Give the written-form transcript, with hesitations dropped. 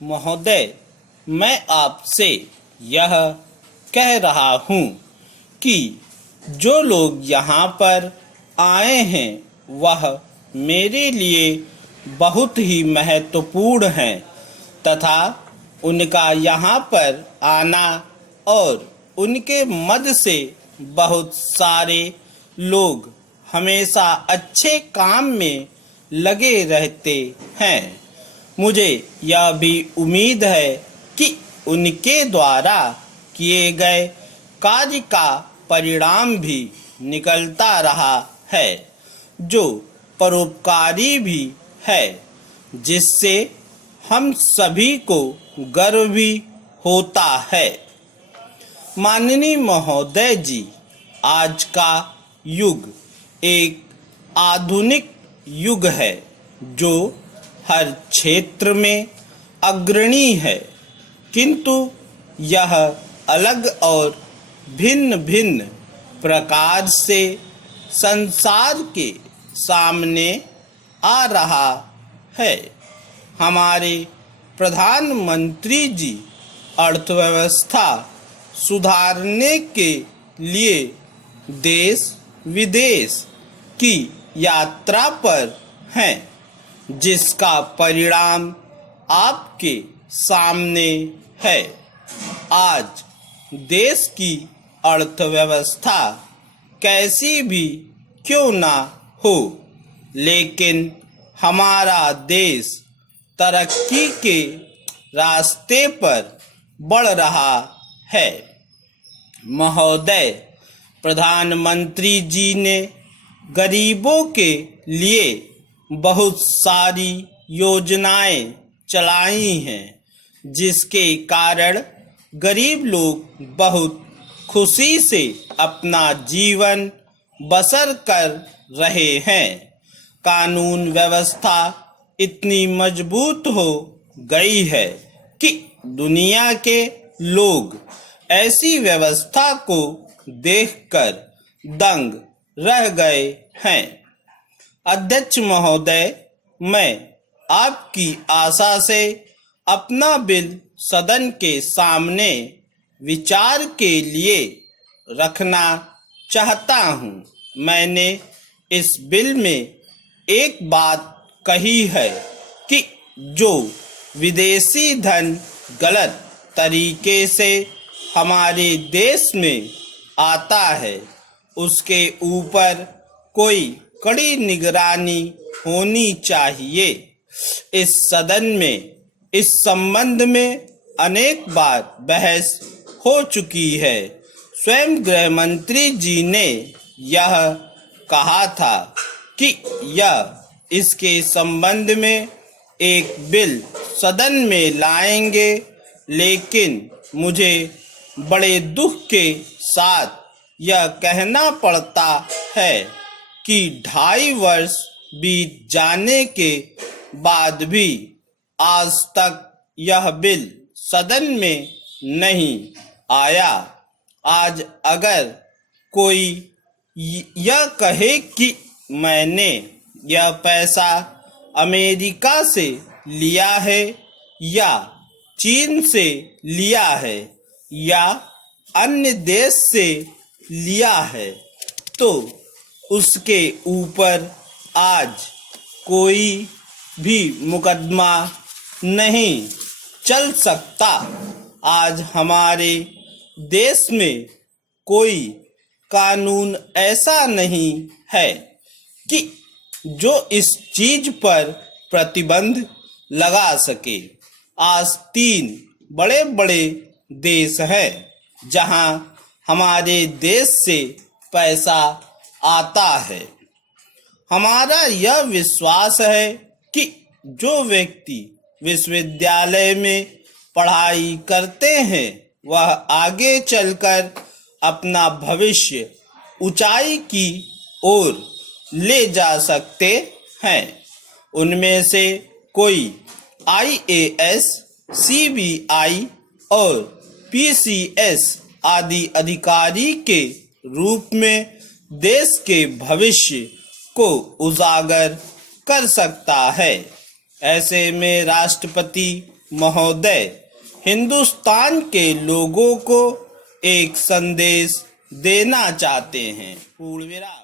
महोदय, मैं आपसे यह कह रहा हूँ कि जो लोग यहाँ पर आए हैं वह मेरे लिए बहुत ही महत्वपूर्ण हैं तथा उनका यहाँ पर आना और उनके मध्य से बहुत सारे लोग हमेशा अच्छे काम में लगे रहते हैं। मुझे यह भी उम्मीद है कि उनके द्वारा किए गए कार्य का परिणाम भी निकलता रहा है, जो परोपकारी भी है, जिससे हम सभी को गर्व भी होता है। माननीय महोदय जी, आज का युग एक आधुनिक युग है जो हर क्षेत्र में अग्रणी है, किंतु यह अलग और भिन्न भिन्न प्रकार से संसार के सामने आ रहा है। हमारे प्रधानमंत्री जी अर्थव्यवस्था सुधारने के लिए देश विदेश की यात्रा पर हैं, जिसका परिणाम आपके सामने है। आज देश की अर्थव्यवस्था कैसी भी क्यों ना हो, लेकिन हमारा देश तरक्की के रास्ते पर बढ़ रहा है। महोदय, प्रधानमंत्री जी ने गरीबों के लिए बहुत सारी योजनाएं चलाई हैं, जिसके कारण गरीब लोग बहुत खुशी से अपना जीवन बसर कर रहे हैं। कानून व्यवस्था इतनी मजबूत हो गई है कि दुनिया के लोग ऐसी व्यवस्था को देखकर दंग रह गए हैं। अध्यक्ष महोदय, मैं आपकी आशा से अपना बिल सदन के सामने विचार के लिए रखना चाहता हूँ। मैंने इस बिल में एक बात कही है कि जो विदेशी धन गलत तरीके से हमारे देश में आता है, उसके ऊपर कोई कड़ी निगरानी होनी चाहिए। इस सदन में इस संबंध में अनेक बार बहस हो चुकी है। स्वयं गृह मंत्री जी ने यह कहा था कि यह इसके संबंध में एक बिल सदन में लाएंगे, लेकिन मुझे बड़े दुख के साथ यह कहना पड़ता है कि 2.5 वर्ष बीत जाने के बाद भी आज तक यह बिल सदन में नहीं आया। आज अगर कोई यह कहे कि मैंने यह पैसा अमेरिका से लिया है या चीन से लिया है या अन्य देश से लिया है, तो उसके ऊपर आज कोई भी मुकदमा नहीं चल सकता। आज हमारे देश में कोई कानून ऐसा नहीं है कि जो इस चीज पर प्रतिबंध लगा सके। आज 3 बड़े बड़े देश हैं जहां हमारे देश से पैसा आता है। हमारा यह विश्वास है कि जो व्यक्ति विश्वविद्यालय में पढ़ाई करते हैं वह आगे चलकर अपना भविष्य ऊंचाई की ओर ले जा सकते हैं। उनमें से कोई IAS, CBI और PCS आदि अधिकारी के रूप में देश के भविष्य को उजागर कर सकता है। ऐसे में राष्ट्रपति महोदय हिंदुस्तान के लोगों को एक संदेश देना चाहते हैं। पूर्णविराम।